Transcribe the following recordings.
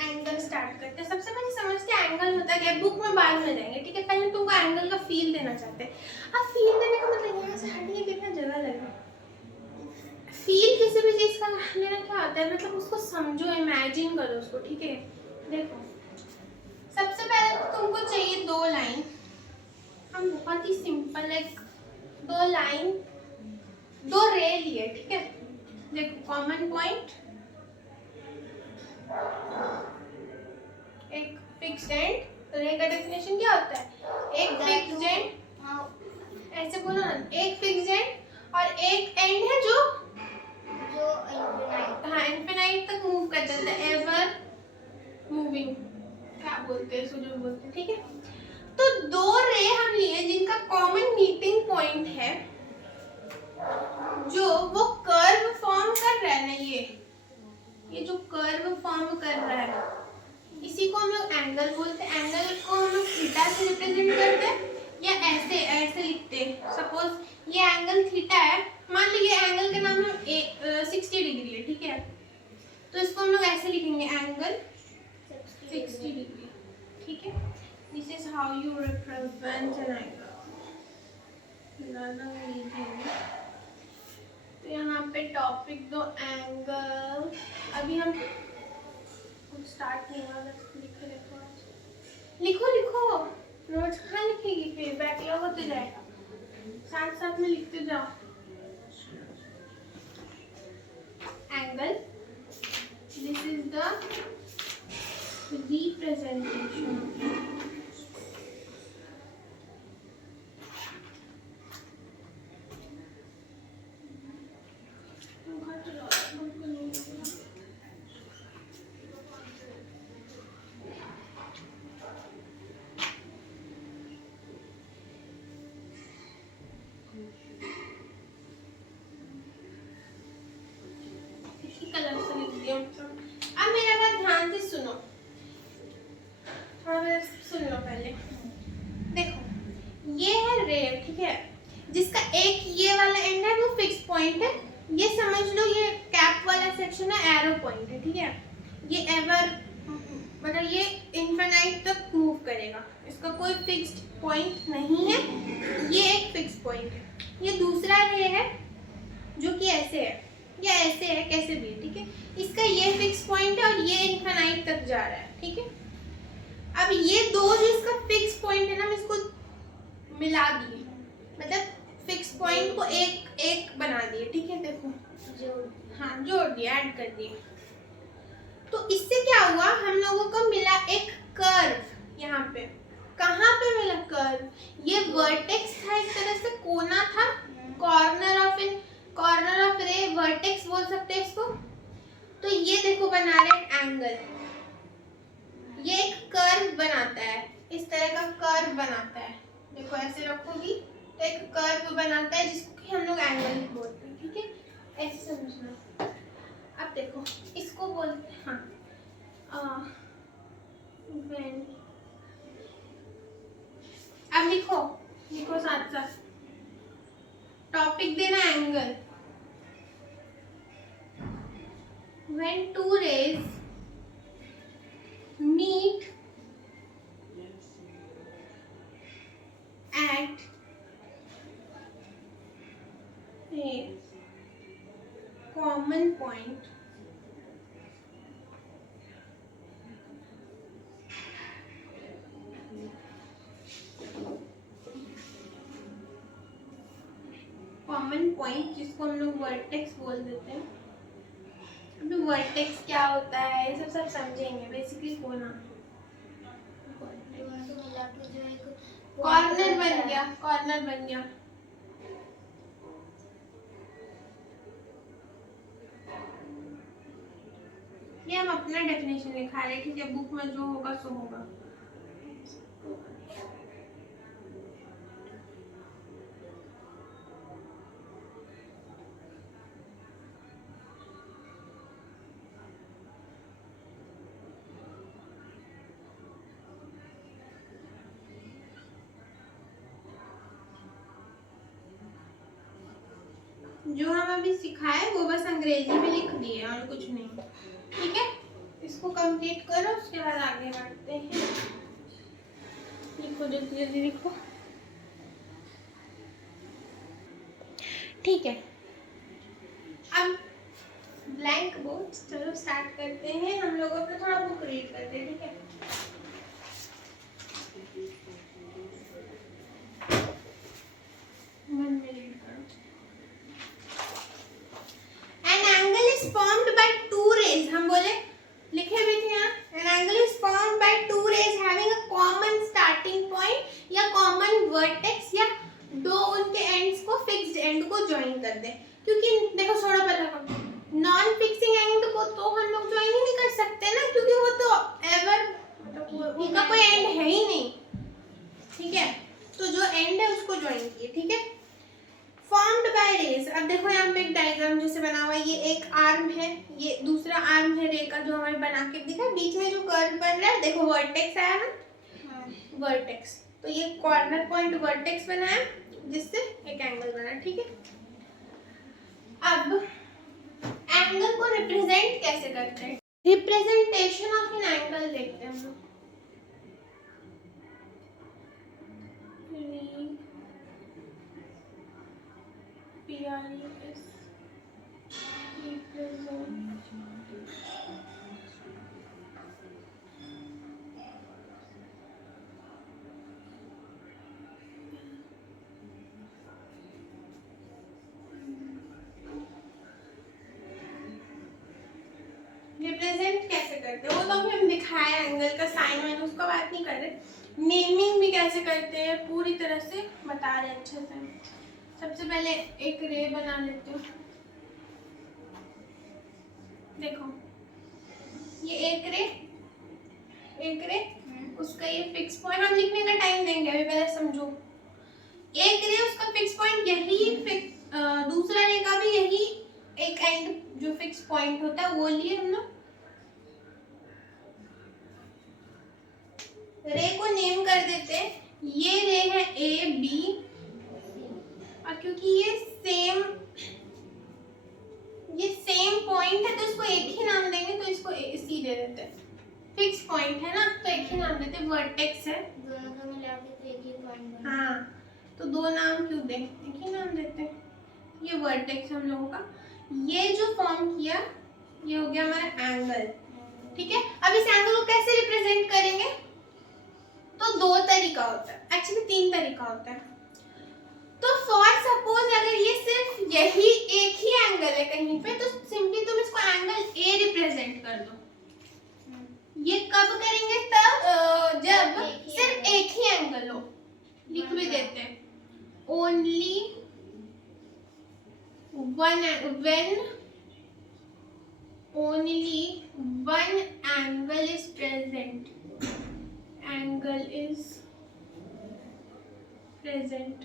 Angle start करते हैं। सबसे पहले समझते हैं एंगल होता है क्या। बुक में बाद में जाएंगे, ठीक है। पहले तुमको एंगल का फील देना चाहते हैं। अब फील देने का मतलब यहाँ से हटिए कितना जगह लगेगा। फील किसी भी चीज का लेना क्या होता है, मतलब उसको समझो, इमेजिन करो उसको, ठीक है। देखो सबसे पहले तो तुमको चाहिए दो लाइन। हम बहुत ही सिंपल एक दो लाइन दो रे लिए, ठीक है। देखो कॉमन पॉइंट, एक फिक्स्ड एंड। रे का डेफिनेशन क्या होता है, एक फिक्स्ड एंड, ऐसे बोलो ना, एक फिक्स्ड एंड और एक एंड है जो इनफिनाइट, हाँ इनफिनाइट तक मूव कर जाता है, एवर मूविंग, क्या बोलते हैं, इसको जो बोलते हैं, ठीक है। तो दो रे हम लिए जिनका कॉमन मीटिंग पॉइंट है, जो वो कर्व फॉर्म कर रहा है ना, ये जो कर्व फॉर्म कर रहा है, इसी को हम लोग एंगल बोलते हैं। एंगल को हम लोग थीटा से रिप्रेजेंट करते हैं या ऐसे ऐसे लिखते हैं। सपोज ये एंगल थीटा है, मान लीजिए एंगल का नाम हम 60 डिग्री है, ठीक है। तो इसको हम लोग ऐसे लिखेंगे, एंगल 60 डिग्री, ठीक है। This is how you represent an angle. तो यहाँ पे टॉपिक दो एंगल। अभी हम कुछ स्टार्ट नहीं हुआ, बस लिखो लिखो। नोट्स कहाँ लिखेगी, फिर बैकलॉग होते जाएगा, साथ साथ में लिखते जाओ। Angle, this is the representation. अब मेरा बात ध्यान से सुनो, थोड़ा सुन लो पहले। देखो ये है रे, ठीक है, जिसका एक ये वाला एंड है वो फिक्स पॉइंट है। ये समझ लो ये कैप वाला सेक्शन है, एरो पॉइंट है, ठीक है। ये एवर मतलब ये इनफिनाइट तक मूव करेगा, इसका कोई फिक्स्ड पॉइंट नहीं है, ये एक फिक्स पॉइंट है। ये दूसरा रे है जो कि ऐसे है या ऐसे है, कैसे भी, ठीक है। इसका ये फिक्स पॉइंट है और ये इनफिनाइट तक जा रहा है, ठीक है। अब ये दो जो इसका फिक्स पॉइंट है ना, हम इसको मिला दिए, मतलब फिक्स पॉइंट को एक एक बना दिए, ठीक है। देखो हाँ जोड़ दिया, ऐड कर दिए। तो इससे क्या हुआ, हम लोगों को मिला एक कर्व। यहाँ पे कहाँ पे मिला कर्व, ये वर्टेक्स था, एक तरह से कोना था, कॉर्नर ऑफ रे, वर्टेक्स बोल सकते हैं इसको। तो ये देखो बना रहे एंगल, ये एक कर्व बनाता है, इस तरह का कर्व बनाता है। देखो ऐसे रखोगी तो एक कर्व बनाता है जिसको कि हम लोग एंगल बोलते हैं, ठीक है। ऐसे समझना। अब देखो इसको बोलते हैं, हाँ अब लिखो साथ साथ, टॉपिक देना angle. When two rays meet at a common point, common point जिसको हम लोग वर्टेक्स बोल देते हैं। अभी वर्टेक्स क्या होता है ये सब समझेंगे, बेसिकली कोना। कॉर्नर बन गया, कॉर्नर बन गया। ये हम अपना डेफिनेशन लिखा रहे हैं, ठीक है, बुक में जो होगा सो होगा। जो हम अभी सिखाए वो बस अंग्रेजी में लिख दिए और कुछ नहीं, ठीक है। इसको कंप्लीट करो, उसके बाद आगे बढ़ते हैं। लिखो जल्दी जल्दी लिखो, ठीक है। अब ब्लैंक बोर्ड, चलो स्टार्ट करते हैं। हम लोग अपना थोड़ा बुक रीड करते हैं, ठीक है। मन में रीड करो। An angle is formed by two rays, हम बोले लिखे भी थे यहाँ। An angle is formed by two rays having a common starting point या common vertex या दो उनके ends को fixed end को join कर दे। क्योंकि देखो छोड़ो पहले नॉन फिक्सिंग एंड को तो हम लोग ज्वाइन ही नहीं कर सकते ना, क्योंकि वो तो एवर उनका कोई एंड है ही नहीं, ठीक है। तो जो एंड है उसको ज्वाइन किए, ठीक है। फॉर्म्ड बाय रेज, अब देखो यहाँ पे एक डायग्राम जैसे बना हुआ है। ये एक आर्म है, ये दूसरा आर्म है रे का जो हमें बना के दिखा। बीच में जो कर्व बन रहा है देखो वर्टेक्स आया ना, वर्टेक्स। तो ये कॉर्नर पॉइंट वर्टेक्स बनाया जिससे एक एंगल बना, ठीक है। अब एंगल को रिप्रेजेंट कैसे करते हैं, रिप्रेजेंटेशन ऑफ एन एंगल देखते हैं हम लोग। रिप्रेजेंट कैसे करते हैं वो तो अभी हम दिखाया एंगल का साइन वाइन, उसका बात नहीं कर रहे। नेमिंग भी कैसे करते हैं पूरी तरह से बता रहे अच्छे से। सबसे पहले एक रे बना लेते हो, देखो ये एक रे उसका ये फिक्स पॉइंट, हम लिखने का टाइम देंगे अभी, पहले समझो। एक रे उसका फिक्स पॉइंट यही, दूसरा रे का भी यही एक एंड जो फिक्स पॉइंट होता है वो लिए हम लोग। रे को नेम कर देते हैं, ये रे है ए बी, और क्योंकि ये सेम पॉइंट है तो इसको एक ही नाम देंगे, तो इसको सी दे देते हैं। फिक्स पॉइंट है ना तो एक ही नाम देते हैं, वर्टेक्स है, दोनों को मिला के तो एक ही पॉइंट बना। हाँ तो दो नाम क्यों दें, एक ही नाम देते हैं। ये वर्टेक्स हम लोगों का, ये जो फॉर्म किया ये हो गया हमारा एंगल, ठीक है। अब इस एंगल को कैसे रिप्रेजेंट करेंगे, तो दो तरीका होता है, एक्चुअली तीन तरीका होता है। तो फॉर सपोज अगर ये सिर्फ यही एक ही एंगल है कहीं पे, तो सिंपली तुम इसको एंगल ए रिप्रेजेंट कर दो। ये कब करेंगे, तब जब सिर्फ एक ही एंगल हो। लिख भी देते हैं, only one, when only one angle is present, angle is present।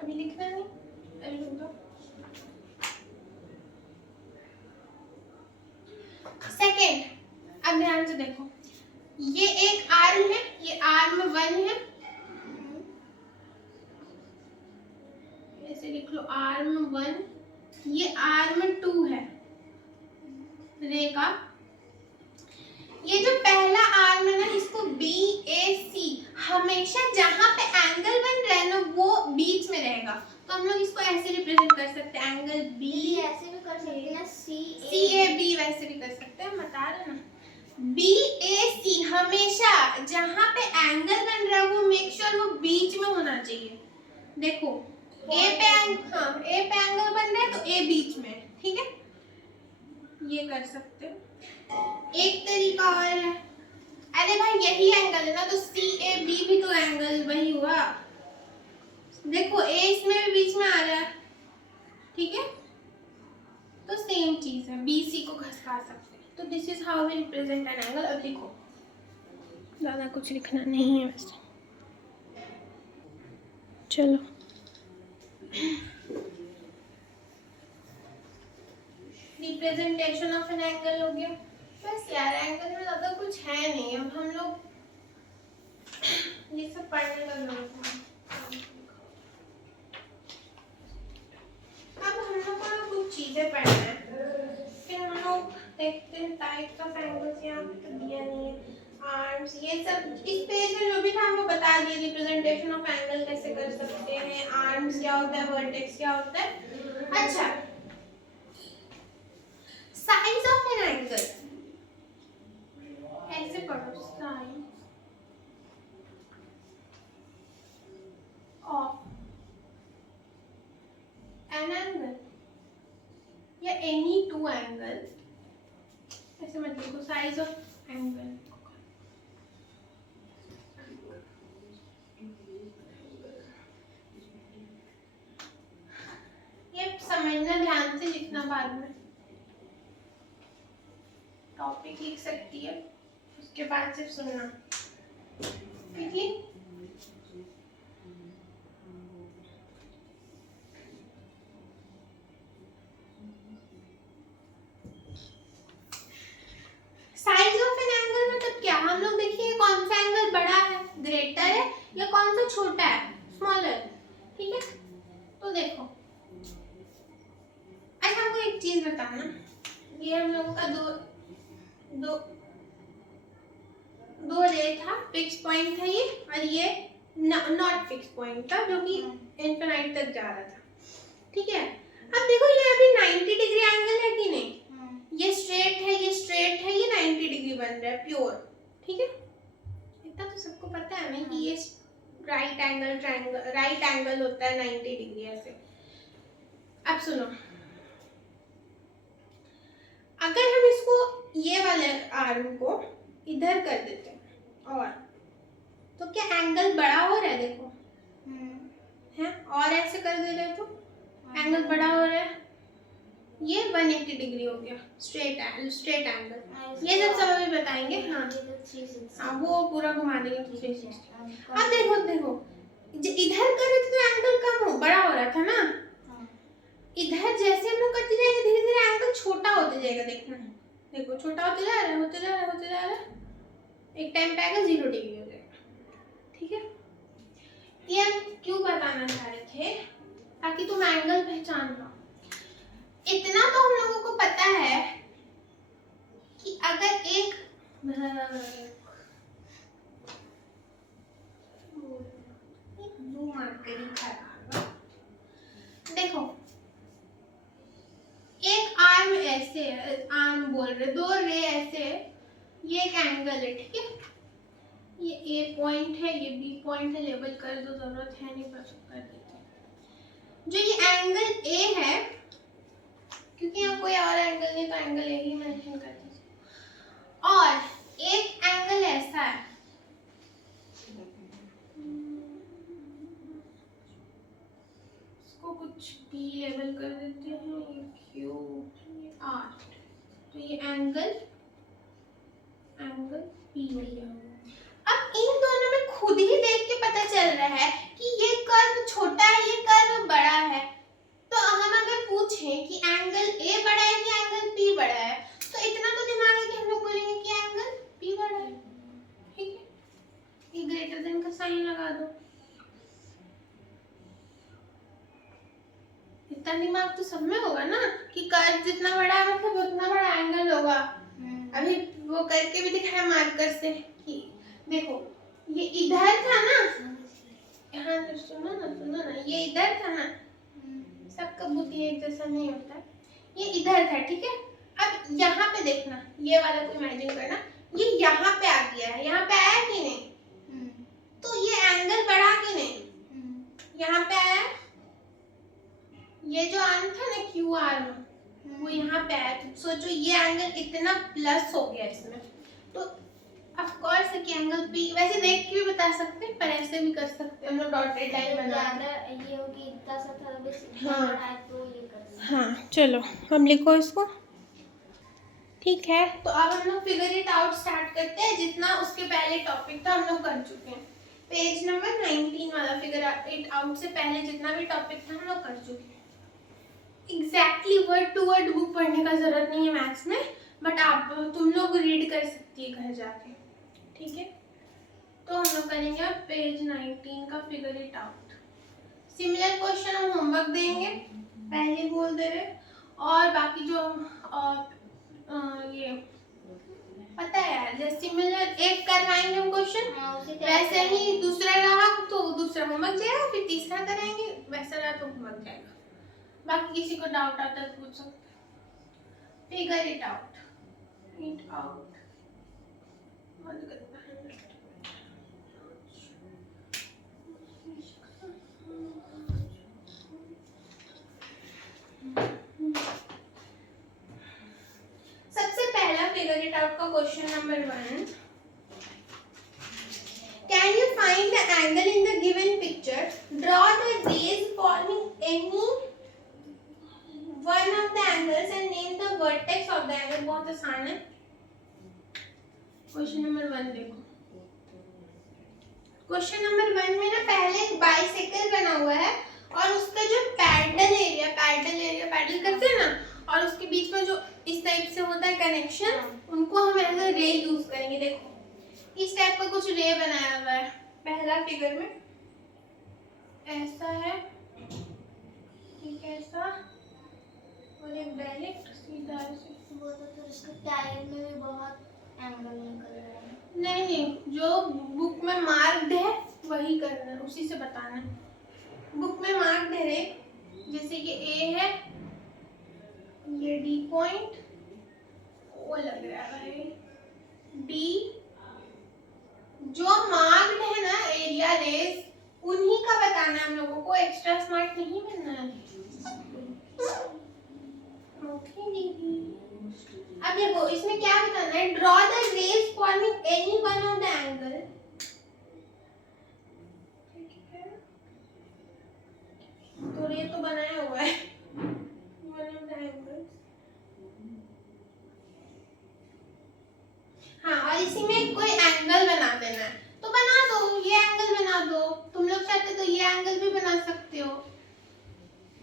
अभी लिखना नहीं, अभी लिख दो। सेकेंड, अब ध्यान से देखो, ये एक आर्म है, ये आर्म 1 है, ऐसे लिख लो आर्म 1, ये आर्म 2 है रे का। ये जो पहला आर्म है ना, इसको बी ए सी, हमेशा जहां पे एंगल बन रहा है ना वो बीच में रहेगा, तो हम लोग इसको ऐसे रिप्रेजेंट कर सकते हैं, एंगल बी, ऐसे भी कर सकते हैं ना, सी ए बी, वैसे भी कर सकते हैं, बता रहे ना। बी ए सी, हमेशा जहां पे एंगल बन रहा है वो मेक श्योर वो बीच में होना चाहिए। देखो ए पे एंगल बन रहा है तो ए बीच में, ठीक है। ये कर सकते हो। एक तरीका और है, अरे भाई यही एंगल है ना, तो सी ए बी भी तो एंगल वही हुआ। देखो ए इसमें भी बीच में आ रहा है, ठीक है, तो सेम चीज है, बी सी को घसका सकते हैं। तो this is how we represent an angle. अब देखो ज़्यादा कुछ लिखना नहीं है वैसे, चलो रिप्रेजेंटेशन ऑफ एन एंगल हो गया। बस यार एंगल में ज़्यादा कुछ है नहीं, अब हम लोग ये सब पढ़ने का जरूरत है। अब हम लोग को कुछ चीज़ें पढ़ना है, फिर हम लोग देखते हैं टाइप्स ऑफ एंगल्स। यहाँ पे तो दिया नहीं है, आर्म्स ये सब इस पेज में जो भी था हमको बता दिए। रिप्रेजेंटेशन ऑफ एंगल कैसे कर सकते हैं, आर्म्स क्या होता है, वर्टेक्स क्या होता है। अच्छा, साइज ऑफ एन एंगल ऐसे पढ़ो, साइज ऑफ एन एंगल या एनी टू एंगल, ऐसे मत लिखो, साइज ऑफ एंगल। ये समझना, ध्यान से लिखना, बाद में टॉपिक लिख सकती है, उसके बाद सिर्फ सुनना, ठीक है। साइज ऑफ एन एंगल मतलब क्या, हम लोग देखिए कौन सा एंगल बड़ा है, ग्रेटर है, या कौन सा छोटा है, स्मॉलर, ठीक है। तो देखो, अच्छा हमको एक चीज बताना, ये हम लोगों का दो रे था, फिक्स पॉइंट था ये, और ये नॉट फिक्स पॉइंट था जो कि इनफिनाइट तक जा रहा था, ठीक है। अब देखो ये अभी 90 डिग्री एंगल है कि नहीं, ये स्ट्रेट है, ये स्ट्रेट है, ये 90 डिग्री बन रहा है प्योर, ठीक है। इतना तो सबको पता है ना कि ये right angle triangle, right angle होता है 90 डिग्री ऐसे। अब सुनो, अगर हम इसको ये वाले आर्म को इधर कर देते हैं और, तो क्या एंगल बड़ा हो रहा है, देखो है, और ऐसे कर दे रहे तो एंगल बड़ा हो रहा है, ये 180 डिग्री हो गया, स्ट्रेट एंगल। ये सब अभी बताएंगे, हाँ वो पूरा घुमा देंगे 360। अब देखो इधर कर रहे थे तो एंगल कम हो, बड़ा हो रहा था ना, इधर जैसे हम लोग करते जाएंगे धीरे धीरे एंगल छोटा होते जाएगा, देखना, देखो छोटा होते जा रहा है, एक टाइम पे आएगा 0 डिग्री हो जाएगा, ठीक है। ये हम क्यों बताना चाह रहे थे, ताकि तुम एंगल पहचान पाओ। इतना तो हम लोगों को पता है कि अगर एक देखो एक आर्म ऐसे है, आर्म बोल रहे, दो रे ऐसे है, ये एक एंगल है, ठीक है। ये ए पॉइंट है, ये बी पॉइंट है, लेबल कर दो, जरूरत है नहीं पर कर देते हैं। जो ये एंगल ए है, क्योंकि यहाँ कोई और एंगल नहीं तो एंगल ए ही मेंशन कर दीजिए, और एक एंगल ऐसा है, इसको कुछ बी लेबल कर देते हैं, ये क्यू, ये आर, तो ये एंगल बी हो गया। अब इन दोनों में खुद ही देख के पता चल रहा है कि ये कर्व छोटा है, ये कर्व बड़ा है। तो हम अगर पूछें कि एंगल ए बड़ा है कि एंगल पी बड़ा है, तो इतना तो दिमाग है कि हम लोग बोलेंगे कि एंगल पी बड़ा है, ठीक है। ये ग्रेटर देन का साइन लगा दो, इतना दिमाग तो सब में होगा ना कि कर्व जितना बड़ा है मतलब उतना बड़ा एंगल होगा। अभी वो करके भी दिखाया मार्कर से कि देखो ये इधर था ना, यहाँ तो सुनो ना, ये इधर था ना, सबका बुद्धि एक जैसा नहीं होता है, ये इधर था, ठीक है। अब यहाँ पे देखना, ये वाला को इमेजिन करना, ये यहाँ पे आ गया है, यहाँ पे आया कि नहीं, तो ये एंगल बढ़ा कि नहीं, यहाँ पे आया, ये जो आर्म था ना क्यू आर्म, वो यहाँ पे आया, तो सोचो ये एंगल इतना प्लस हो गया इसमें, तो ऑफ कोर्स कि एंगल पी वैसे देख के भी बता सकते हैं, पर ऐसे भी कर सकते हैं हम लोग डॉटेड लाइन बना ज़्यादा ये हो कि इतना सा था बस इतना हाँ। बड़ा है तो ये कर सकते हाँ चलो अब लिखो इसको। ठीक है, तो अब हम लोग फिगर इट आउट स्टार्ट करते हैं। जितना उसके पहले टॉपिक था हम लोग कर चुके हैं। पेज नंबर 19 वाला फिगर इट आउट से पहले जितना भी टॉपिक था हम लोग कर चुके हैं। Exactly word to word book पढ़ने का जरूरत नहीं है मैथ्स में, बट आप तुम लोग रीड कर सकती है घर जाके। ठीक है, तो हम लोग करेंगे अब पेज 19 का figure it out. Similar question हम होमवर्क देंगे, पहले बोल दे रहे, और बाकी जो ये पता है यार, जैसे सिमिलर एक करवाएंगे हम क्वेश्चन, हाँ, उसी तरह वैसे से ही दूसरा रहा तो दूसरा होमवर्क जाएगा, फिर तीसरा करेंगे, वैसा रहा तो होमवर्क जाएगा। बाकी किसी को डाउट आता है तो पूछ सकते। Figure it out, it out बंद करना है। सबसे पहला फिगर इट आउट का question number 1, can you find the angle in the given picture, draw the rays forming any one of the angles and name the vertex of the angle। बहुत आसान है। Question number 1 देखो। Question number 1 में ना पहले एक bisector बना हुआ है और उसका जो पैरेलल एरिया पैरेलल करते हैं ना, और उसके बीच में जो इस टाइप से होता है कनेक्शन, उनको हम एज अ रे यूज करेंगे। देखो इस टाइप का कुछ रे बनाया हुआ है पहला फिगर में, ऐसा है, ठीक है, ऐसा, और एक डायरेक्ट सीधा ऐसे। वो तो उसका टायर में भी बहुत एंगल निकल रहा है। नहीं, जो बुक में मार्क्ड है वही करना है, उसी से बताना है। बुक में मार्क्ड है रे, जैसे ये ए है, ये डी पॉइंट, वो लग रहा है डी, जो मार्क्ड है ना एरिया रेस, उन्हीं का बताना है हम लोगों को, एक्स्ट्रा स्मार्ट नहीं बनना है। ओके दीदी, अब देखो इसमें क्या बताना है, draw the rays forming any one of the angle. तो रे तो बनाया हुआ है, वन ऑफ द एंगल्स। हाँ, और इसी में कोई एंगल बना देना है, तो बना दो, ये एंगल बना दो। तुम लोग चाहते तो ये एंगल भी बना सकते हो।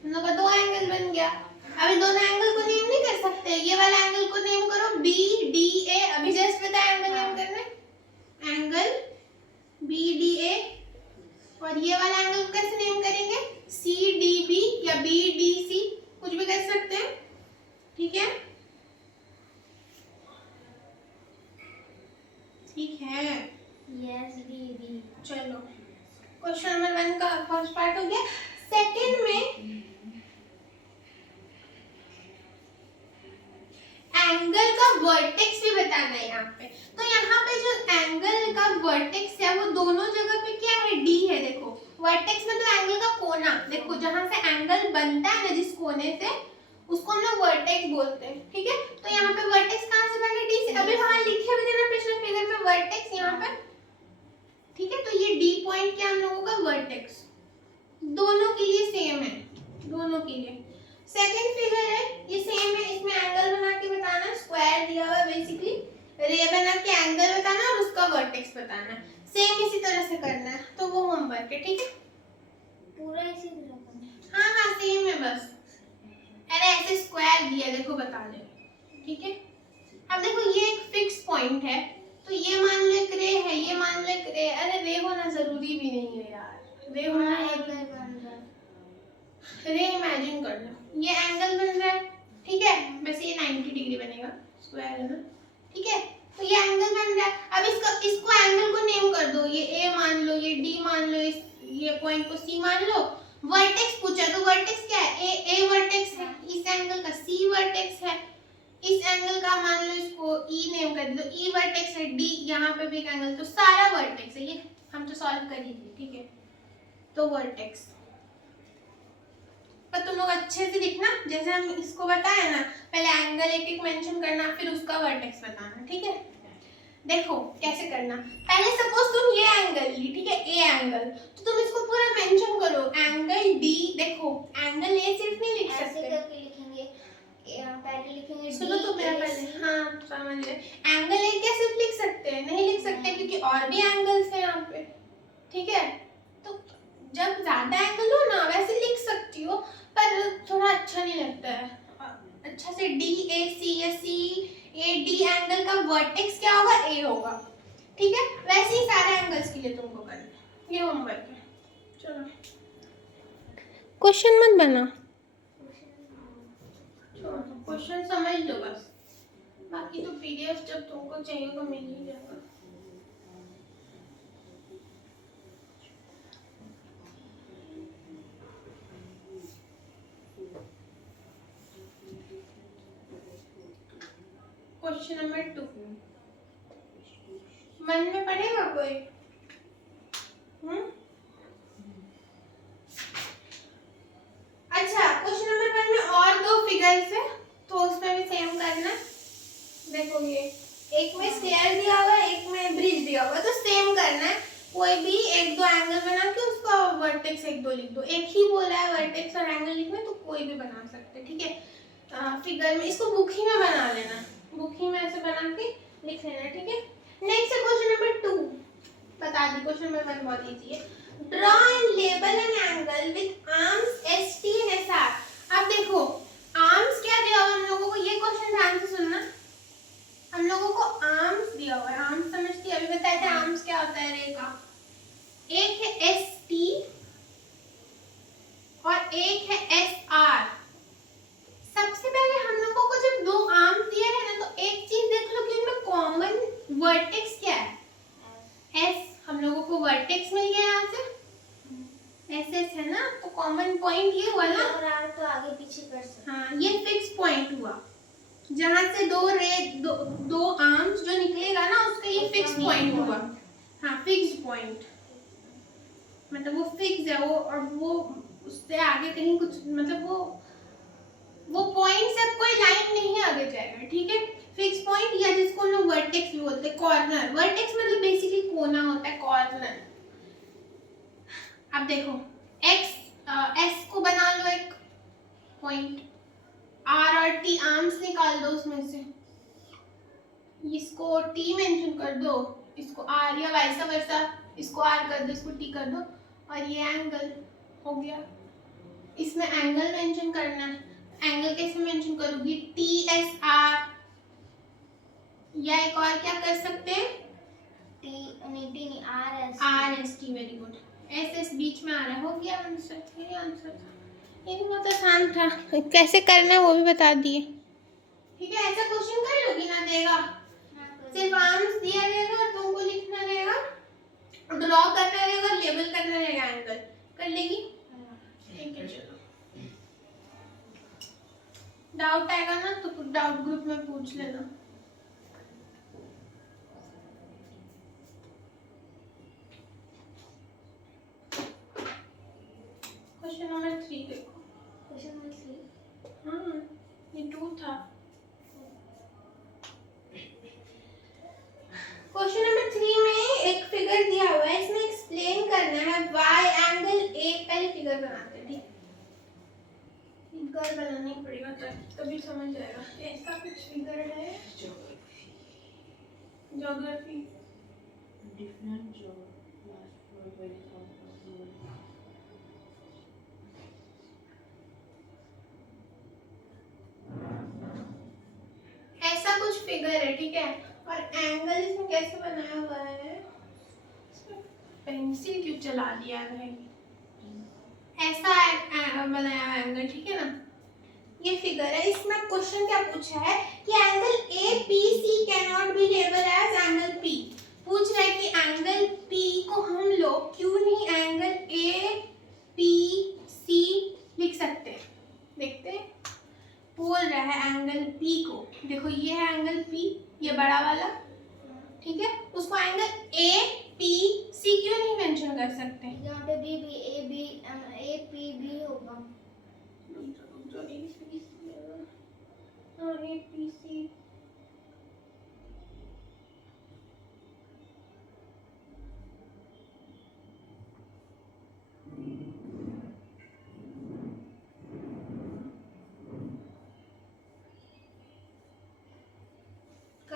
तुम लोग का 2 एंगल बन गया। अभी दोनों एंगल को नेम नहीं कर सकते, ये वाला एंगल को नेम करो बी डी ए। अभी जस्ट बताया एंगल नेम करना, एंगल बी डी ए, और ये वाला एंगल को कैसे नेम करेंगे, सी डी बी या बी डी सी, कुछ भी कर सकते हैं। ठीक है, ठीक है, यस दीदी। चलो क्वेश्चन नंबर 1 का फर्स्ट पार्ट हो गया। सेकंड में एंगल का वर्टेक्स भी बताना है यहाँ पे। तो यहाँ पे जो एंगल का वर्टेक्स है वो दोनों जगह पे क्या है, डी है। देखो वर्टेक्स में तो एंगल का कोना, देखो जहाँ से एंगल बनता है ना जिस कोने से, उसको हम लोग वर्टेक्स बोलते हैं। ठीक है, तो यहाँ पे वर्टेक्स कहाँ से बने, डी से। अभी वहाँ लिखे भी थे ना पिछले फिगर में वर्टेक्स यहाँ पे। ठीक है, तो ये डी पॉइंट क्या हम लोगों का वर्टेक्स, दोनों के लिए सेम है, दोनों के लिए। सेकंड फिगर है, ये सेम है, इसमें एंगल बना के बताना, स्क्वायर दिया हुआ है बेसिकली, रे बना के एंगल बताना और उसका वर्टेक्स बताना है। सेम इसी तरह से करना है, तो वो होमवर्क है। ठीक है, पूरा इसी तरह करना। हाँ सेम है, बस अरे ऐसे स्क्वायर दिया, देखो बता दे। ठीक है, अब देखो ये एक फिक्स पॉइंट है, तो ये मान लो एक रे है, ये मान लो एक रे। अरे रे होना जरूरी भी नहीं है यार, रे होना रे इमेजिन कर लो, ये एंगल बन रहा है। ठीक है, वैसे ये 90 डिग्री बनेगा, स्क्वायर है ना। ठीक है, तो ये एंगल बन रहा है। अब इसको एंगल को नेम कर दो, ये ए मान लो, ये डी मान लो, ये पॉइंट को सी मान लो। वर्टेक्स पूछा तो वर्टेक्स क्या है, ए वर्टेक्स है, इस एंगल का सी वर्टेक्स है, इस एंगल का मान लो इसको ई नेम कर दो, ई वर्टेक्स है, डी यहाँ पे भी एक एंगल, तो सारा वर्टेक्स है। ये हम तो सॉल्व कर ही थे। ठीक है, तो वर्टेक्स पर तुम लोग अच्छे से लिखना, जैसे हम इसको बताया ना, पहले एंगल एक एक मेंशन करना, फिर उसका वर्टेक्स बताना। ठीक है, देखो कैसे करना। पहले सपोज तुम ये एंगल ली, ठीक है, ए एंगल, तो तुम इसको पूरा मेंशन करो, एंगल डी। देखो एंगल ए सिर्फ नहीं लिख ऐसे सकते, करके लिखेंगे, पहले लिखेंगे सुनो तो मेरा पहले, हाँ समझ गए। एंगल ए क्या सिर्फ लिख सकते हैं? नहीं लिख सकते, क्योंकि और भी एंगल्स हैं यहाँ पे, ठीक है। तो जब ज्यादा एंगल हो ना वैसे लिख सकती हो, पर थोड़ा अच्छा नहीं लगता है। अच्छा से डी ए सी या सी ए डी एंगल का वर्टेक्स क्या होगा? ए होगा, ठीक है। वैसे ही सारे एंगल्स के लिए तुमको करना है, ये होमवर्क है। चलो क्वेश्चन मत बना, क्वेश्चन समझ लो बस, बाकी तो पीडीएफ जब तुमको चाहिए तो मिल ही जाएगा। क्वेश्चन नंबर 2 मन में पड़ेगा कोई? अच्छा, क्वेश्चन नंबर 1 में और 2 फिगर्स है, तो उसमें भी सेम करना। देखो ये एक में स्टेयर दिया हुआ है, एक में ब्रिज दिया हुआ है, तो सेम करना है। कोई भी एक दो एंगल बना के उसका वर्टेक्स एक दो लिख दो। एक ही बोला है वर्टेक्स और एंगल लिखना, तो कोई भी बना सकते, ठीक है। फिगर में इसको बुक ही में बना लेना, बुक ही में ऐसे बना के लिख लेना, ठीक है। नेक्स्ट है क्वेश्चन नंबर 2, बता दी। क्वेश्चन नंबर 1 बहुत इजी है। Draw and label an angle with arms S T and S R. अब देखो आर्म्स क्या दिया हुआ हम लोगों को, ये क्वेश्चन ध्यान से सुनना। हम लोगों को आर्म्स दिया हुआ है, आर्म्स समझती है, अभी बताए थे आर्म्स क्या होता है रे का। एक है एस टी और एक है एस आर। सबसे पहले हम लोगों को जब दो आर्म्स दिए रहे ना, तो एक चीज देख लो कि इनमें कॉमन वर्टेक्स क्या है? एस। हम लोगों को वर्टेक्स मिल गया यहाँ से, एस एस है ना, तो कॉमन पॉइंट ये हुआ ना। और आर तो आगे पीछे कर सकते। हाँ, ये फिक्स पॉइंट हुआ, जहाँ से दो आर्म्स जो निकलेगा ना, उसका ये फिक्स पॉइंट हुआ। हाँ, फिक्स पॉइंट मतलब वो फिक्स है वो, और वो उससे आगे कहीं कुछ मतलब वो पॉइंट से अब कोई लाइन नहीं आगे जाएगा, ठीक है। फिक्स पॉइंट, या जिसको हम लोग वर्टेक्स भी बोलते हैं, कॉर्नर। वर्टेक्स मतलब बेसिकली कोना होता है, कॉर्नर। अब देखो एक्स एस को बना लो एक पॉइंट, आर और टी आर्म्स निकाल दो उसमें से, इसको टी मेंशन कर दो, इसको आर, या वैसा वैसा, इसको आर कर दो, इसको टी कर दो, और ये एंगल हो गया। इसमें एंगल मेंशन करना है। एंगल कैसे मेंशन करोगी? टी एस आर, या एक और क्या कर सकते हैं? T R S T. Very good, S S बीच में आ रहा है, हो गया आंसर। ये आंसर था, ये भी बहुत आसान था। कैसे करना है वो भी बता दिए, ठीक है। ऐसा क्वेश्चन कर लोगी ना, देगा सिर्फ आर्म्स दिया रहेगा, तुमको लिखना रहेगा, ड्रॉ करना रहेगा, लेबल करना रहेगा, एंगल कर लेगी, ठीक है। चलो डाउट आएगा ना तो डाउट ग्रुप में पूछ लेना। क्वेश्चन नंबर 3 देखो। क्वेश्चन नंबर 3, हाँ, ये 2 था। क्वेश्चन नंबर 3 में एक फिगर दिया हुआ है, इसमें एक्सप्लेन करना है y एंगल a। पहले फिगर बनाते हैं, ठीक है। फिगर बनानी पड़ेगा तभी समझ आएगा। ऐसा कुछ फिगर है, ज्योग्राफी डिफरेंट जो ऐसा कुछ फिगर है, ठीक है। और एंगल इसमें कैसे बनाया हुआ है, पेंसिल क्यों चला दिया है, ऐसा बनाया हुआ एंगल, ठीक है ना। ये फिगर है, इसमें क्वेश्चन क्या पूछा है कि angle A P C can not be label as angle P. पूछ रहा है कि एंगल पी को हम लोग क्यों नहीं एंगल ए पी सी लिख सकते हैं। देखते हैं, बोल रहा है एंगल पी को, देखो ये है एंगल पी, ये बड़ा वाला, ठीक है। उसको एंगल ए पी सी क्यों नहीं मेंशन कर सकते? यहाँ पे B B A P B होगा।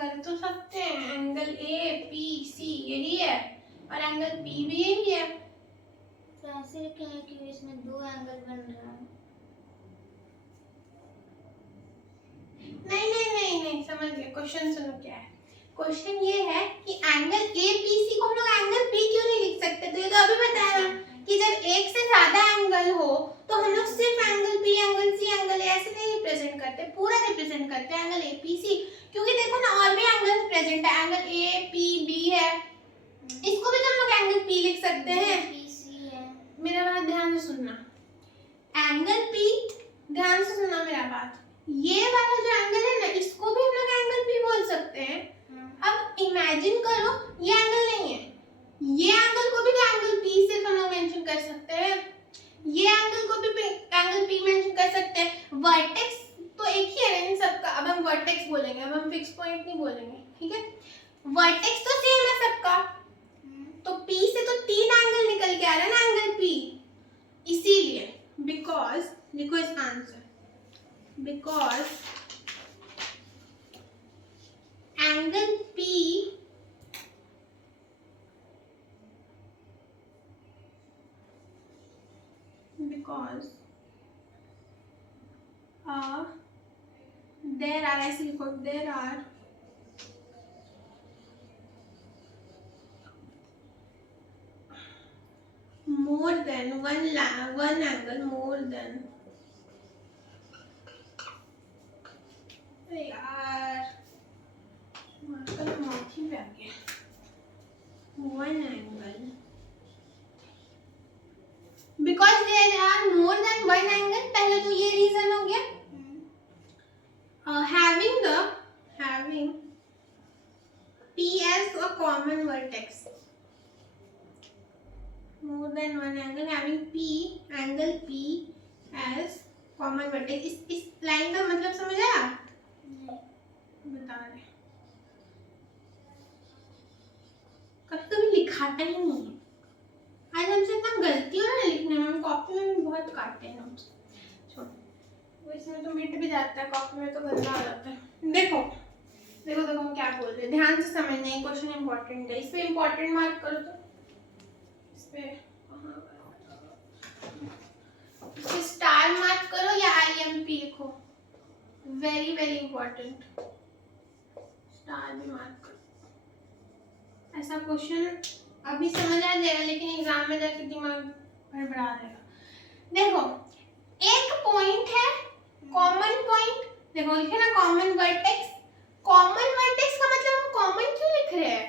कर तो सकते हैं, एंगल ए पी सी यही है और एंगल पी भी यही है। तो ऐसे क्या है कि इसमें दो एंगल बन रहा है। नहीं समझ गए। क्वेश्चन सुनो क्या है। क्वेश्चन ये है कि एंगल ए पी सी को हम लोग एंगल पी क्यों नहीं लिख सकते। तो ये तो अभी बताया ना कि जब एक से ज्यादा एंगल हो तो हम लोग सिर्फ angle P angle C angle A ऐसे नहीं रिप्रेजेंट करते, पूरा रिप्रेजेंट करते हैं एंगल ए पी सी। क्योंकि देखो ना और भी एंगल्स प्रेजेंट है, एंगल ए पी बी है, इसको भी तो हम लोग एंगल पी लिख सकते हैं। पीसी है। मेरा बात ध्यान से सुनना, एंगल पी, ध्यान से सुनना मेरा बात, ये वाला जो एंगल है ना इसको भी हम लोग एंगल पी बोल सकते हैं। अब इमेजिन करो ये एंगल नहीं है, ये एंगल को भी तो एंगल पी से हम लोग मेंशन कर सकते हैं, ये एंगल को भी एंगल पी मेंशन कर सकते हैं। वर्टेक्स तो एक ही है इन सबका। अब हम वर्टेक्स बोलेंगे, अब हम फिक्स पॉइंट नहीं बोलेंगे, ठीक है। वर्टेक्स तो सेम है सबका, तो पी से तो तीन एंगल निकल के आ रहा है ना एंगल पी, इसीलिए बिकॉज देखो इस answer, because angle P because there are, ऐसे लिखो, there are more than one angle, more than, अरे यार मार्कर माउथ ही पे आ गया, one angle, because there are more than one angle, पहले तो ये रीजन हो गया। having P as a common vertex, more than one angle, having P angle P as common vertex। इस लाइन का मतलब समझ आया? बता रहे, कभी कभी लिखाता ही नहीं है। आज हमसे इतना गलती हो ना लिखने में, हम कॉपी में भी बहुत काटते हैं नोट्स। छोड़, इसमें तो मिट भी जाता है, कॉपी में तो गंदा हो जाता है। देखो देखो देखो हम क्या बोल रहे हैं, ध्यान से समझना, ये क्वेश्चन इंपॉर्टेंट है। इस पे इंपॉर्टेंट मार्क करो, तो इस पे स्टार मार्क करो या IMP लिखो, वेरी वेरी इंपॉर्टेंट, स्टार भी मार्क करो। ऐसा क्वेश्चन अभी समझ आ जाएगा लेकिन एग्जाम में जाके दिमाग गड़बड़ा जाएगा। देखो एक पॉइंट है कॉमन पॉइंट, देखो लिखे ना कॉमन वर्टेक्स। कॉमन वर्टेक्स का मतलब हम कॉमन क्यों लिख रहे हैं,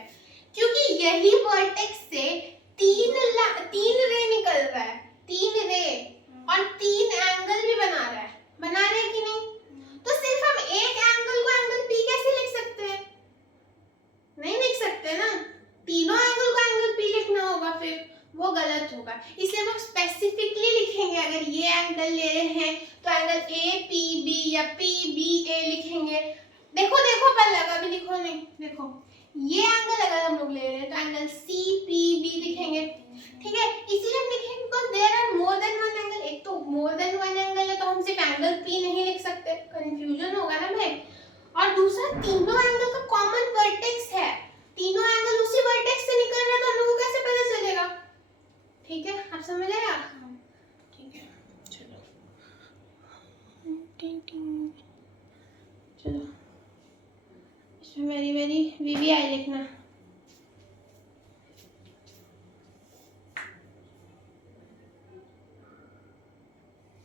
क्योंकि यही वर्टेक्स से तीन रे निकल रहा है, तीन रे और तीन एंगल भी बना रहा है कि नहीं। तो सिर्फ हम एक एंगल को एंगल पी कैसे लिख सकते हैं, नहीं लिख सकते ना, तीनों एंगल को एंगल पी लिखना होगा, फिर वो गलत होगा। इसलिए हम लोग स्पेसिफिकली लिखेंगे, अगर ये एंगल ले रहे हैं तो एंगल ए पी बी या पी बी ए लिखेंगे। देखो देखो पहले लगा भी लिखो, नहीं देखो ये एंगल अगर हम लोग ले रहे हैं तो एंगल सी पी बी लिखेंगे, ठीक है। इसीलिए हम लिखेंगे because there are more than one angle. एक तो मोर देन वन एंगल है तो हम सिर्फ एंगल पी नहीं लिख सकते, कंफ्यूजन होगा ना भाई। और दूसरा तीनों एंगल का कॉमन वर्टेक्स है, तीनों एंगल उसी वर्टेक्स से निकल रहे हैं तो हम लोग को कैसे पता चलेगा, ठीक है। आप समझ आया? ठीक है, चलो चलो इसमें वेरी वेरी VVI लिखना।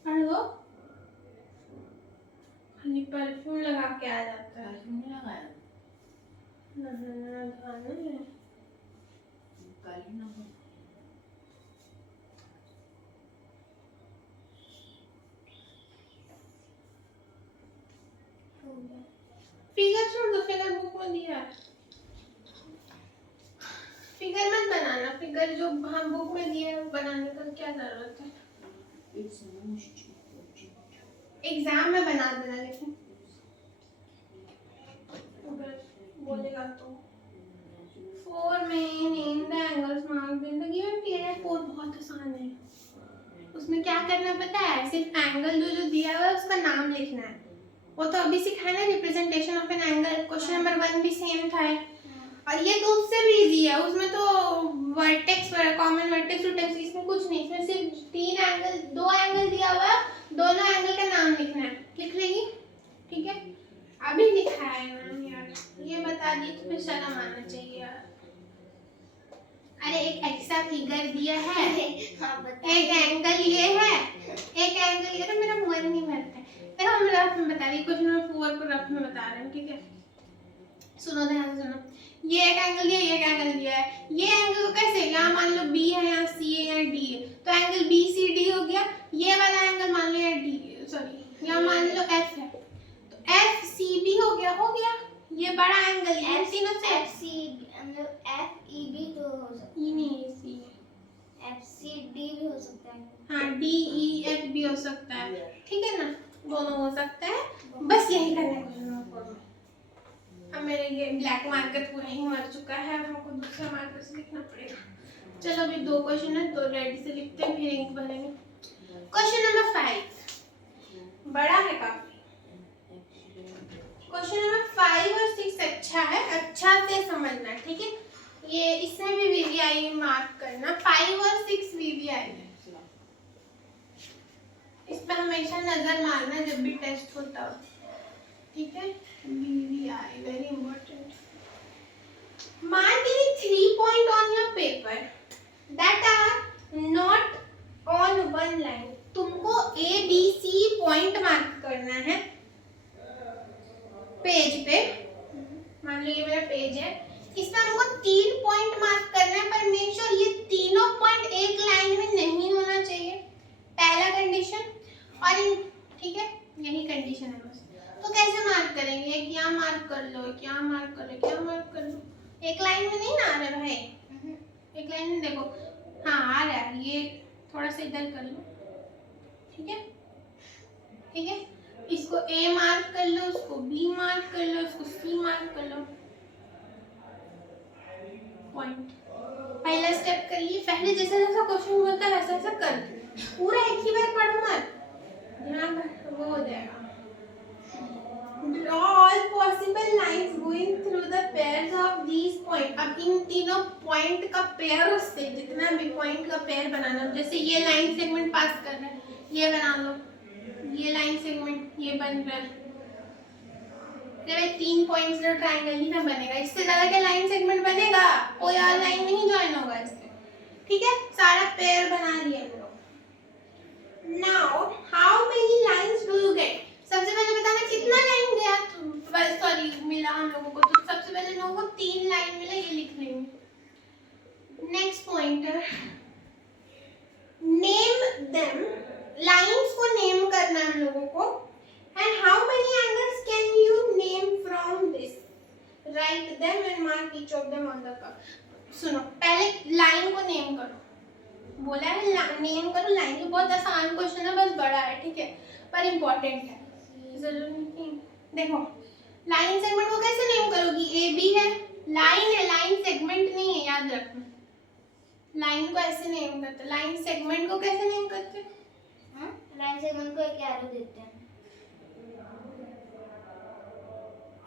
और वो खाली परफ्यूम लगा के आ जाता है, परफ्यूम नहीं लगाया, नहाना धोना है। काली ना हो। फिगर छोड़ दो, फिगर बुक में दिया है, फिगर मत बनाना, फिगर जो हम बुक में दिया है बनाने का क्या जरूरत है, एग्जाम में बना देना। लेकिन बोलेगा तो 4 main in the angles marked in the given period. Code बहुत आसान है, उसमें क्या करना पता है, सिर्फ एंगल जो दिया हुआ है उसका नाम लिखना है। वो तो अभी सिखाया ना, representation of an angle, question number one भी सेम था और ये तो उससे भी इजी है, उसमें तो वर्टेक्स कॉमन वर्टेक्स वर्टेक्स इसमें कुछ नहीं, इसमें सिर्फ तीन एंगल, दो एंगल दिया हुआ है, दोनों एंगल का नाम लिखना है, लिख लेगी, ठीक है। अभी लिखा है मैम यार, ये बता दी तो फिर शर्म आना चाहिए यार। अरे एक ऐसा फिगर दिया है, हाँ बता। एक एंगल ये है, एक एंगल ये है, मेरा मन नहीं भरता है। देखो हम रफ में बता रही, क्वेश्चन नंबर 4 को रफ में बता रहे हैं, ठीक है। सुनो ध्यान से सुनो, ये एक एंगल दिया, ये एक एंगल दिया है, ये एंगल को कैसे, यहाँ मान लो B है, यहाँ C है, यहाँ D है, तो एंगल BCD हो गया। ये वाला एंगल मान लो यहाँ D, सॉरी यहाँ मान लो F है, तो FCB हो गया, ये बड़ा एंगल है, तीनों से FEB तो हो सकता E नहीं C है, है, FCD भी हो सकता है। हाँ DEF भी हो सकता है, ठीक है ना, दोनों हो सकता है, बस यही करना है क्वेश्चन नंबर 4 में। अब मेरे ये ब्लैक मार्कर पूरा ही मर चुका है, अब हमको दूसरा मार्कर से लिखना पड़ेगा। चलो अभी 2 क्वेश्चन है, 2 रेड से लिखते हैं, फिर इंक भरेंगे। क्वेश्चन नंबर 5 बड़ा है काफी। क्वेश्चन नंबर 5 और 6 अच्छा है, अच्छा से समझना, ठीक है। ये इसमें भी वीवीआई मार्क करना, 5 और 6 वीवीआई है, इस पर हमेशा नजर मारना जब भी टेस्ट होता हो, ठीक है। VVI very important. Mark any 3 points on your paper that are not on one line. तुमको A B C point mark करना है पेज पे, मान लो ये मेरा पेज है, इसमें हमको 3 पॉइंट मार्क करना है, पर मेक श्योर ये तीनों पॉइंट एक लाइन में नहीं होना चाहिए, पहला कंडीशन। और ठीक है, यही कंडीशन है बस। तो कैसे मार्क करेंगे, एक यहाँ मार्क कर लो, एक यहाँ मार्क कर लो, एक यहाँ मार्क कर लो, एक लाइन में नहीं ना आ रहा भाई, एक लाइन में देखो, हाँ आ रहा है, ये थोड़ा सा इधर कर लो, ठीक है, ठीक है। इसको A मार्क कर लो, उसको B मार्क कर लो, उसको C मार्क कर लो, पॉइंट। पहला स्टेप कर लिए, पहले जैसा जैसा क्वेश्चन बोलता है वैसा वैसा कर, पूरा एक ही बार पढ़ो मत, ध्यान वो हो जाएगा। Draw all possible lines going through the pairs of these points. अब इन तीनों पॉइंट का पेयर से जितना भी पॉइंट का पेयर बनाना, जैसे ये लाइन सेगमेंट पास कर रहा है, ये बना लो, ये लाइन सेगमेंट ये बन रहा है, जब 3 पॉइंट्स का ट्रायंगल ही ना बनेगा, इससे ज्यादा क्या लाइन सेगमेंट बनेगा, कोई और लाइन नहीं ज्वाइन होगा इससे, ठीक है। सारा पेयर बना लिया हम लोग। Now how many lines do you get? सबसे पहले बताना कितना लाइन गया, सॉरी मिला हम लोगों को, तो सबसे पहले लोगों को 3 लाइन मिला, ये लिख लेंगे। Next pointer, name them, lines को नेम करना है हम लोगों को, and how many angles can you name from this, write them and mark each of them on the curve. सुनो, पहले लाइन को नेम करो, बोला है नेम करो लाइन, ये बहुत आसान क्वेश्चन है, बस बड़ा है, ठीक है, पर इम्पोर्टेंट है, जरूर नहीं। देखो लाइन सेगमेंट को कैसे नेम करोगी, ए बी है, लाइन है, लाइन सेगमेंट नहीं है, याद रखना। लाइन को ऐसे नेम करते, लाइन सेगमेंट को कैसे नेम करते, लाइन सेगमेंट को एक एरो देते हैं,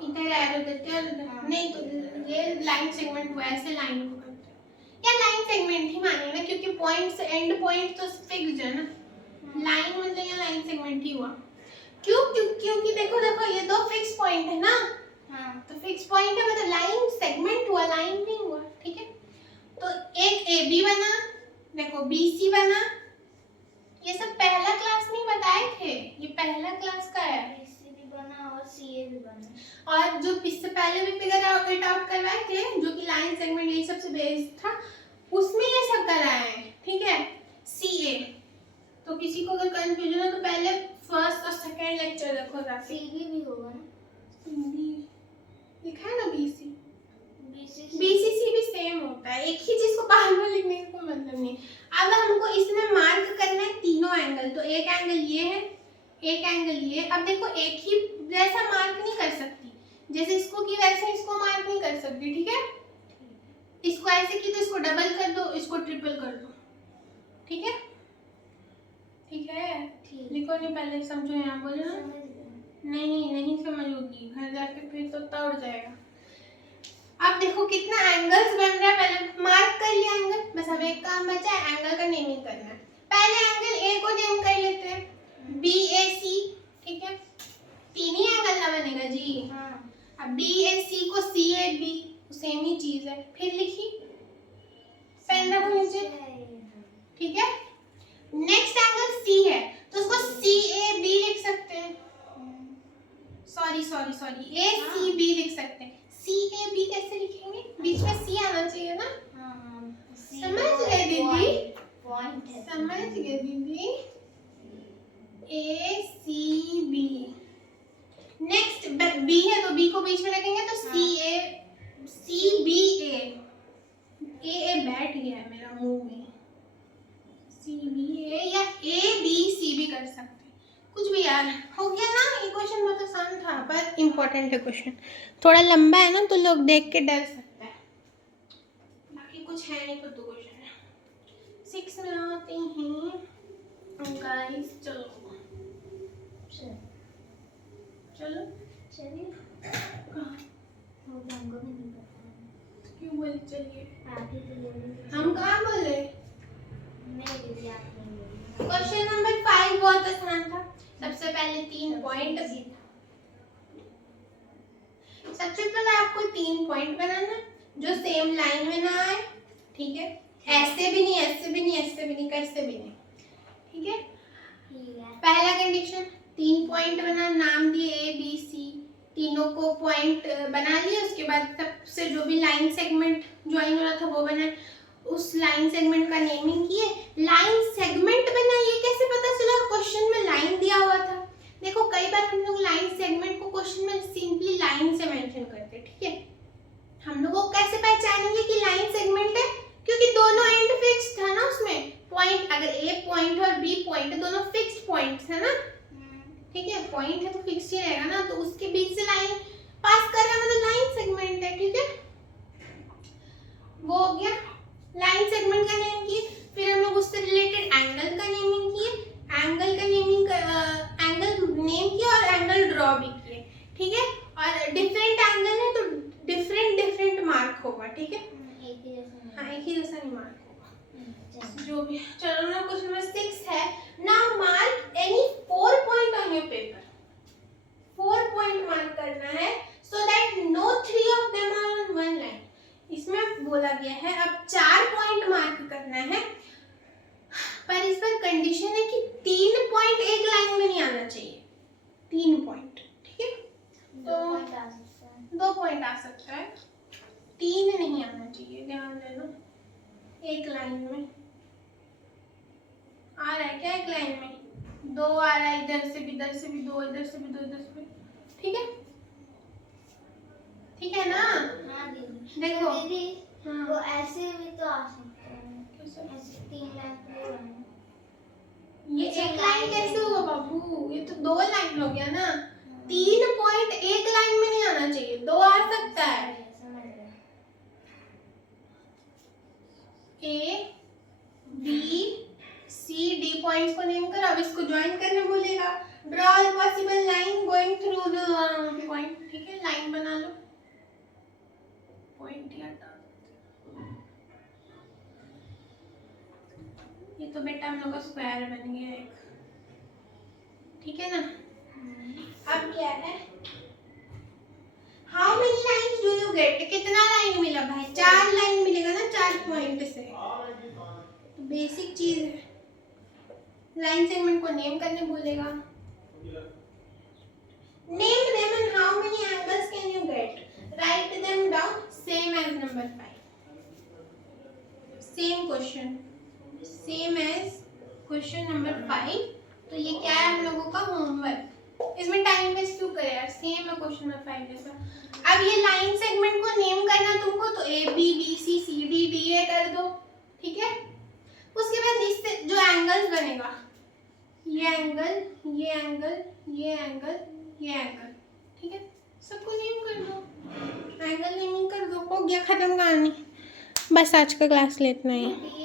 इधर एरो देते हैं, नहीं तो ये लाइन सेगमेंट को ऐसे लाइन को करते हैं, या लाइन सेगमेंट ही मानेंगे ना, क्योंकि पॉइंट्स एंड पॉइंट तो फिक्स्ड है ना, लाइन मतलब ये लाइन सेगमेंट ही हुआ। क्यों, क्योंकि देखो ये 2 फिक्स पॉइंट है ना, हाँ तो फिक्स पॉइंट है मतलब लाइन सेगमेंट हुआ, लाइन नहीं हुआ, ठीक है। तो एक AB बना, देखो BC बना, ये सब पहला क्लास में बताए थे, ये पहला क्लास का है, BC भी बना और CA भी बना, और जो इससे पहले भी फिगर आउट करवाए थे, जो कि लाइन सेगमेंट यही सबसे बेस था, उसमें ये सब कराए हैं, ठीक है। CA, तो किसी को अगर कंफ्यूजन हो तो पहले फर्स्ट और सेकंड लेक्चर देखो जाके, CB भी होगा ना, लिखा है ना BC, BCC BCC भी सेम होता है, एक ही चीज को बार बार लिखने का कोई मतलब नहीं। अब हमको इसमें मार्क करना है तीनों एंगल, तो एक एंगल ये है, एक एंगल ये, अब देखो एक ही जैसा मार्क नहीं कर सकती, जैसे इसको की वैसे इसको मार्क नहीं कर सकती, ठीक है। इसको ऐसे की तो इसको डबल कर दो, इसको ट्रिपल कर दो, ठीक है, ठीक है। लिखो नहीं, पहले समझो, यहाँ बोलो ना, नहीं समझोगी, घर जाके फिर तो तोड़ जाएगा। देखो कितना एंगल्स बन रहा है, पहले मार्क कर लिया एंगल, बस अब एक काम बचा है एंगल का नेमिंग करना है। पहले एंगल ए को नेम कर लेते हैं BAC, ठीक है, तीन ही एंगल ना बनेगा जी। हाँ अब BAC को CAB, सेम ही चीज है, फिर लिखी पेन रखो नीचे, ठीक है। नेक्स्ट एंगल C है तो उसको CAB लिख सकते हैं, सॉरी ACB लिख सकते हैं। CAB कैसे लिखेंगे, बीच में C आना चाहिए ना, समझ गए दीदी, समझ गए दीदी। ACB। नेक्स्ट B है तो B को बीच में रखेंगे तो CBA। A बैठ गया है मेरा मुंह में, CBA या ABC भी कर सकते हैं, कुछ भी यार, हो गया ना। ये क्वेश्चन बहुत आसान था पर इम्पोर्टेंट है क्वेश्चन, थोड़ा लंबा है ना तो लोग देख के डर सकता है, बाकी कुछ है नहीं, खुद क्वेश्चन 6 में आते हैं गाइस। चलो चलो चलिए कहाँ? हमको भी नहीं पता, क्यों बोले चलिए, आप ही तो बोलिए। हम कहाँ बोले। नहीं दीदी आप नहीं बोलिए। क्वेश्चन नंबर 5 बहुत आसान था। सबसे पहले 3 पॉइंट, सबसे पहले आपको 3 पॉइंट बनाना जो सेम लाइन में ना आए, ठीक है, ऐसे भी नहीं, ऐसे भी नहीं, ऐसे भी नहीं, कैसे भी नहीं, ठीक है। ठीक है। पहला कंडीशन 3 पॉइंट बना, नाम दिए ABC, तीनों को पॉइंट बना लिए, उसके बाद सबसे जो भी लाइन सेगमेंट ज्वाइन हो रहा था वो बना, उस लाइन सेगमेंट का नेमिंग किए। लाइन सेगमेंट बना, ये कैसे पता चला, क्वेश्चन में लाइन दिया हुआ था। देखो कई बार हम लोग लाइन सेगमेंट को क्वेश्चन में सिंपली लाइन से मेंशन करते हैं, ठीक है। हम लोग को कैसे पहचानेंगे कि लाइन सेगमेंट है, क्योंकि दोनों एंड फिक्स था ना उसमें, पॉइंट अगर A पॉइंट और B पॉइंट दोनों फिक्स्ड पॉइंट्स है ना, ठीक है, पॉइंट है तो फिक्स ही रहेगा ना, तो उसके बीच से लाइन पास कर रहा है मतलब लाइन सेगमेंट है, ठीक है। वो हो गया लाइन सेगमेंट का नेम किए, फिर हम लोग उससे रिलेटेड एंगल का नेमिंग किए, एंगल का नेमिंग एंगल नेम किया और एंगल ड्रॉ भी किए, ठीक है। और डिफरेंट एंगल है तो डिफरेंट मार्क होगा, ठीक है, एक ही जैसा हाँ एक ही जैसा नहीं मार्क होगा नहीं। जो भी। चलो ना क्वेश्चन नंबर 6 है, now mark any 4 point on your paper, 4 point mark करना है so that no 3 of them are on one line. इसमें बोला गया है अब 4 पॉइंट मार्क करना है, पर इस पर कंडीशन है कि 3 पॉइंट एक लाइन में नहीं आना चाहिए, 3 पॉइंट, ठीक है। दो पॉइंट आ सकता है। 2 पॉइंट आ सकता है, 3 नहीं आना चाहिए, ध्यान देना। एक लाइन में आ रहा है क्या, एक लाइन में 2 आ रहा है, इधर से भी 2, इधर से भी 2, इधर से भी, ठीक है, ठीक है ना। हाँ दीदी। देखो तो दीदी हाँ। वो ऐसे भी तो आ सकते हैं, कैसे? ऐसे 3 लाइन पूरा है। ये एक लाइन कैसे हुआ बाबू, ये तो 2 लाइन हो गया ना। 3 पॉइंट एक लाइन में नहीं आना चाहिए, 2 आ सकता है। समझ गए। A B C D points को नेम कर, अब इसको ज्वाइन करने बोलेगा। Draw all possible line going through the point, ठीक है, लाइन बना लो, पॉइंट ही हटा दो। ये तो बेटा हम लोग का स्क्वायर बन गया एक, ठीक है ना। अब क्या है, how many lines do you get, कितना लाइन मिला भाई, 4 लाइन मिलेगा ना 4 पॉइंट से, तो बेसिक चीज है। लाइन सेगमेंट को नेम करने बोलेगा, name them and how many angles can you get, write them down same as number 5, same question, same as question number 5। तो ये क्या है हम लोगों का होमवर्क, इसमें टाइम वेस्ट क्यों करे यार, सेम है क्वेश्चन नंबर 5 जैसा। अब ये लाइन सेगमेंट को नेम करना तुमको, तो A B B C C D D A कर दो, ठीक है। उसके बाद इससे जो एंगल्स बनेगा, ये एंगल, ये एंगल, ये एंगल, ये एंगल, ठीक है, सबको नेम कर दो, एंगल नेमिंग कर दो, हो गया खत्म कहानी। बस आज का क्लास लेतना है।